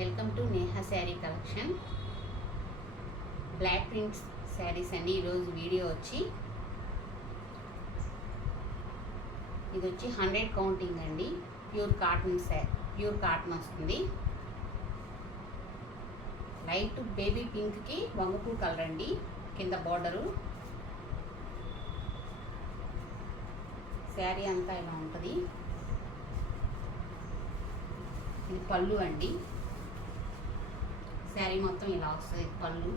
Welcome to Neha sari collection. Block prints saris అండి. ఈరోజు video వచ్చి ఇది వచ్చి 100 కౌంటింగ్ అండి. ప్యూర్ కాటన్ వస్తుంది. లైట్ బేబీ పింక్కి వంగపూ కలర్ అండి. కింద బార్డరు శారీ అంతా ఇలా ఉంటుంది. ఇది పళ్ళు అండి. శారీ మొత్తం ఇలా వస్తుంది. పళ్ళు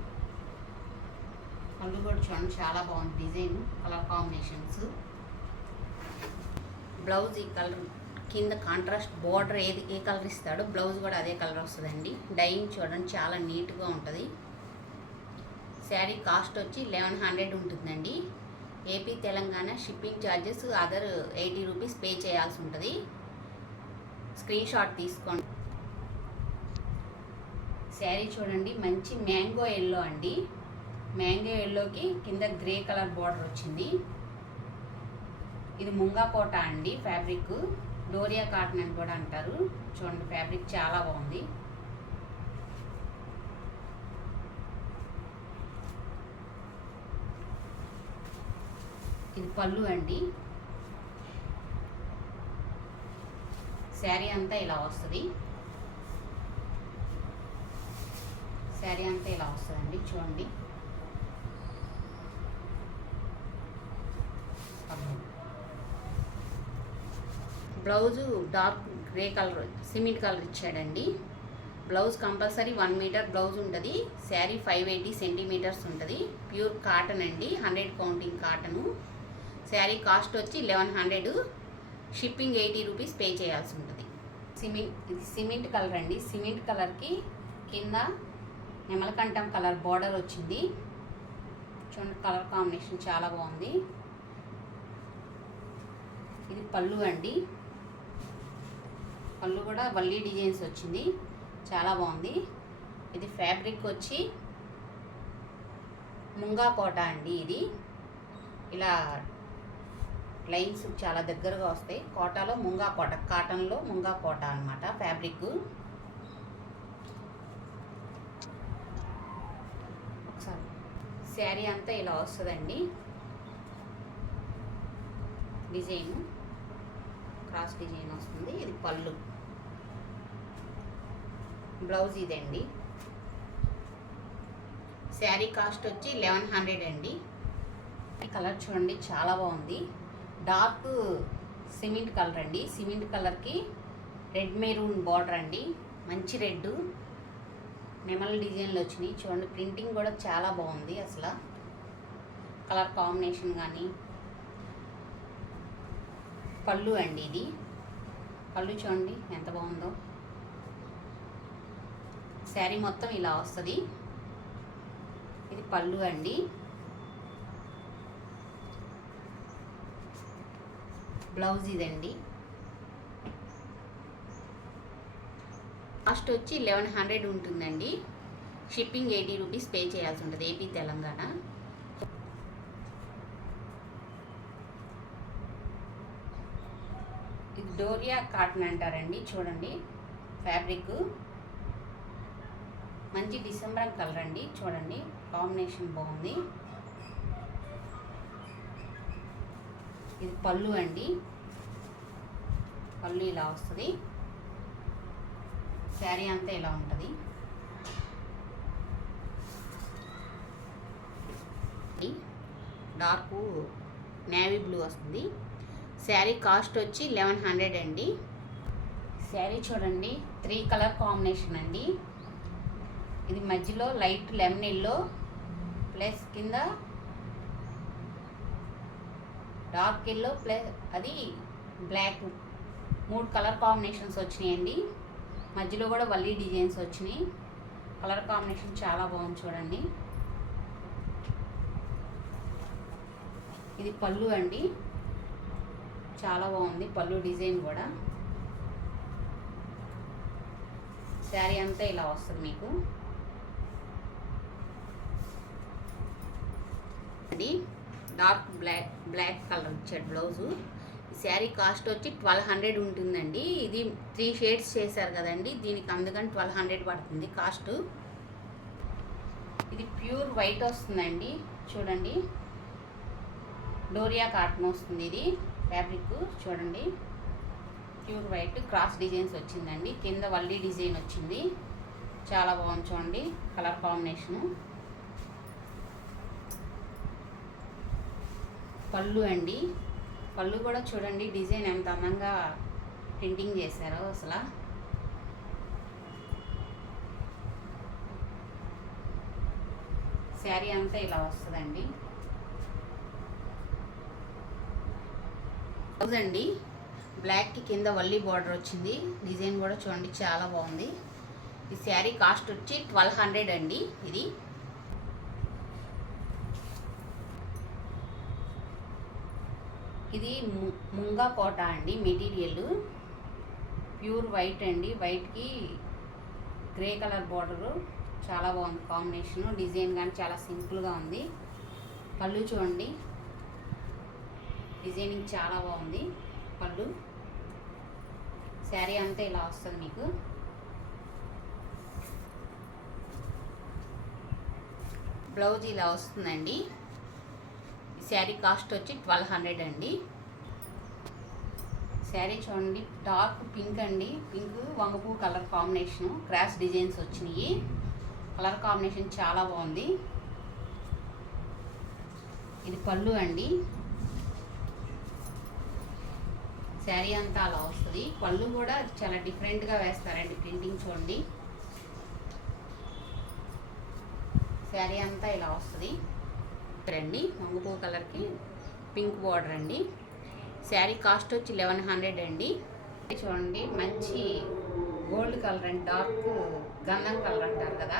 కూడా చూడండి, చాలా బాగుంది. Design, colour combinations. బ్లౌజ్ ఈ కలర్ కింద కాంట్రాస్ట్ బార్డర్ ఏ కలర్ ఇస్తాడో బ్లౌజ్ కూడా అదే కలర్ వస్తుందండి. డైయింగ్ చూడండి, చాలా నీట్గా ఉంటుంది. శారీ కాస్ట్ వచ్చి 1100 ఉంటుందండి. AP Telangana shipping charges other 80 rupees pay చేయాల్సి ఉంటుంది. స్క్రీన్ షాట్ తీసుకోండి. శారీ చూడండి, మంచి మ్యాంగో ఎల్లో అండి. మ్యాంగో ఎల్లోకి కింద గ్రే కలర్ బార్డర్ వచ్చింది. ఇది ముంగా కోట అండి. ఫ్యాబ్రిక్ డోరియా కాటన్ అని కూడా అంటారు. చూడండి, ఫ్యాబ్రిక్ చాలా బాగుంది. ఇది పళ్ళు అండి. శారీ అంతా ఇలా వస్తుంది. శారీ అంతా ఇలా వస్తుందండి. చూడండి, blouse dark grey colour cement colour ఇచ్చాడండి. బ్లౌజ్ కంపల్సరీ 1 మీటర్ బ్లౌజ్ ఉంటుంది. శారీ 580 సెంటీమీటర్స్ ఉంటుంది. ప్యూర్ కాటన్ అండి. 100 కౌంటింగ్ కాటను. శారీ కాస్ట్ వచ్చి 1100. షిప్పింగ్ 80 రూపీస్ పే చేయాల్సి ఉంటుంది. ఇది సిమెంట్ కలర్ అండి. సిమెంట్ కలర్కి కింద నెమలకంఠం కలర్ బార్డర్ వచ్చింది. చూడండి, కలర్ కాంబినేషన్ చాలా బాగుంది. ఇది పళ్ళు అండి. పళ్ళు కూడా వల్లీ డిజైన్స్ వచ్చింది, చాలా బాగుంది. ఇది ఫ్యాబ్రిక్ వచ్చి ముంగా కోట అండి. ఇది ఇలా లైన్స్ చాలా దగ్గరగా వస్తాయి. కోటాలో ముంగా కోట, కాటన్లో ముంగా కోట అనమాట ఫ్యాబ్రిక్. ఒకసారి శారీ అంతా ఇలా వస్తుందండి. డిజైన్ క్రాస్ డిజైన్ వస్తుంది. ఇది పళ్ళు. బ్లౌజ్ ఇదండి. శారీ కాస్ట్ వచ్చి 1100 అండి. కలర్ చూడండి, చాలా బాగుంది. డార్క్ సిమెంట్ కలర్ అండి. సిమెంట్ కలర్కి రెడ్ మెరూన్ బార్డర్ అండి. మంచి రెడ్ నెమల్ డిజైన్లు వచ్చినాయి. చూడండి, ప్రింటింగ్ కూడా చాలా బాగుంది. అసలు కలర్ కాంబినేషన్ కానీ. పళ్ళు అండి. ఇది పళ్ళు చూడండి ఎంత బాగుందో. శారీ మొత్తం ఇలా వస్తుంది. ఇది పళ్ళు అండి. బ్లౌజ్ ఇదండి. కాస్ట్ వచ్చి 1100 ఉంటుందండి. షిప్పింగ్ 80 రూపీస్ పే చేయాల్సి ఉంటుంది. ఏపీ తెలంగాణ. ఇది డోరియా కాటన్ అంటారండి. చూడండి, ఫ్యాబ్రిక్ మంచి డిసెంబర్ కలర్ అండి. చూడండి, కాంబినేషన్ బాగుంది. ఇది పళ్ళు అండి. పళ్ళు ఇలా వస్తుంది. శారీ అంతా ఇలా ఉంటుంది. డార్క్ నేవీ బ్లూ వస్తుంది. శారీ కాస్ట్ వచ్చి 1100 అండి. శారీ చూడండి, 3 కలర్ కాంబినేషన్ అండి. ఇది మధ్యలో లైట్ లెమన్ ఎల్లో ప్లస్ కింద డార్క్ ఎల్లో ప్లస్ అది బ్లాక్. 3 కలర్ కాంబినేషన్స్ వచ్చినాయండి. మధ్యలో కూడా వల్లీ డిజైన్స్ వచ్చినాయి. కలర్ కాంబినేషన్ చాలా బాగుంది. చూడండి, ఇది పళ్ళు అండి. చాలా బాగుంది పళ్ళు డిజైన్ కూడా. శారీ అంతా ఇలా వస్తుంది మీకు. డార్క్ బ్లాక్ కలర్ ఇచ్చాడు బ్లౌజు. ఈ శారీ కాస్ట్ వచ్చి 1200 ఉంటుందండి. ఇది 3 షేడ్స్ చేశారు కదండి, దీనికి అందుకని 1200 పడుతుంది కాస్ట్. ఇది ప్యూర్ వైట్ వస్తుందండి, చూడండి. డోరియా కాటన్ వస్తుంది. ఇది ఫ్యాబ్రిక్ చూడండి, ప్యూర్ వైట్ క్రాస్ డిజైన్స్ వచ్చిందండి. కింద వల్లి డిజైన్ వచ్చింది, చాలా బాగుంది చూడండి కలర్ కాంబినేషను. పళ్ళు అండి, పళ్ళు కూడా చూడండి డిజైన్ ఎంత అందంగా ప్రింటింగ్ చేశారో అసలు. శారీ అంతా ఇలా వస్తుందండి. బ్లౌజ్ అండి, బ్లాక్కి కింద వల్లి బార్డర్ వచ్చింది. డిజైన్ కూడా చూడండి చాలా బాగుంది. ఈ శారీ కాస్ట్ వచ్చి 1200 అండి. ఇది ముంగా కోట అండి. మెటీరియల్ ప్యూర్ వైట్ అండి, వైట్కి గ్రే కలర్ బార్డరు, చాలా బాగుంది కాంబినేషను. డిజైన్ కానీ చాలా సింపుల్గా ఉంది. పళ్ళు చూడండి, డిజైనింగ్ చాలా బాగుంది పళ్ళు. శారీ అంతా ఇలా వస్తుంది మీకు. బ్లౌజ్ ఇలా వస్తుందండి. ఈ శారీ కాస్ట్ వచ్చి 1200 అండి. శారీ చూడండి డార్క్ పింక్ అండి, పింక్ వంగపూ కలర్ కాంబినేషను, క్రాస్ డిజైన్స్ వచ్చినాయి. కలర్ కాంబినేషన్ చాలా బాగుంది. ఇది పళ్ళు అండి. శారీ అంతా అలా వస్తుంది. పళ్ళు కూడా చాలా డిఫరెంట్గా వేస్తారండి ప్రింటింగ్ చూడండి. శారీ అంతా ఇలా వస్తుంది అండి. వంగపూ కలర్కి పింక్ బార్డర్ అండి. శారీ కాస్ట్ వచ్చి 1100 అండి. చూడండి మంచి గోల్డ్ కలర్ అండి, డార్క్ గంధం కలర్ అంటారు కదా,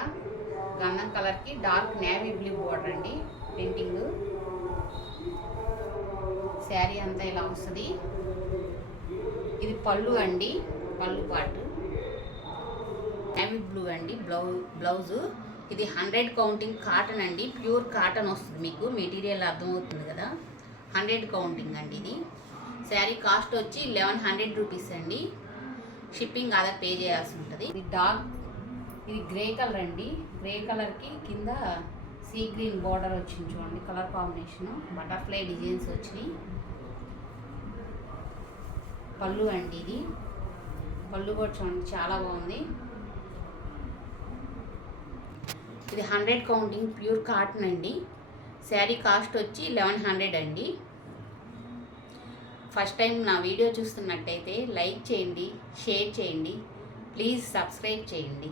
గంధం కలర్కి డార్క్ నేవీ బ్లూ బార్డర్ అండి ప్రింటింగ్. శారీ అంతా ఇలా వస్తుంది. ఇది పళ్ళు అండి, పళ్ళు పాటు నేవీ బ్లూ అండి బ్లౌజు. ఇది 100 కౌంటింగ్ కాటన్ అండి, ప్యూర్ కాటన్ వస్తుంది మీకు. మెటీరియల్ అర్థమవుతుంది కదా, 100 కౌంటింగ్ అండి ఇది. శారీ కాస్ట్ వచ్చి 1100 రూపీస్ అండి. షిప్పింగ్ అదే పే చేయాల్సి ఉంటుంది. ఇది గ్రే కలర్ అండి, గ్రే కలర్కి కింద సీ గ్రీన్ బార్డర్ వచ్చింది చూడండి. కలర్ కాంబినేషను బటర్ఫ్లై డిజైన్స్ వచ్చినాయి. పళ్ళు అండి, ఇది పళ్ళు కూడా చూడండి చాలా బాగుంది. ఇది 100 కౌంటింగ్ ప్యూర్ కాటన్ అండి. శారీ కాస్ట్ వచ్చి 1100 అండి. ఫస్ట్ టైం నా వీడియో చూస్తున్నట్టయితే లైక్ చేయండి, షేర్ చేయండి, ప్లీజ్ సబ్స్క్రైబ్ చేయండి.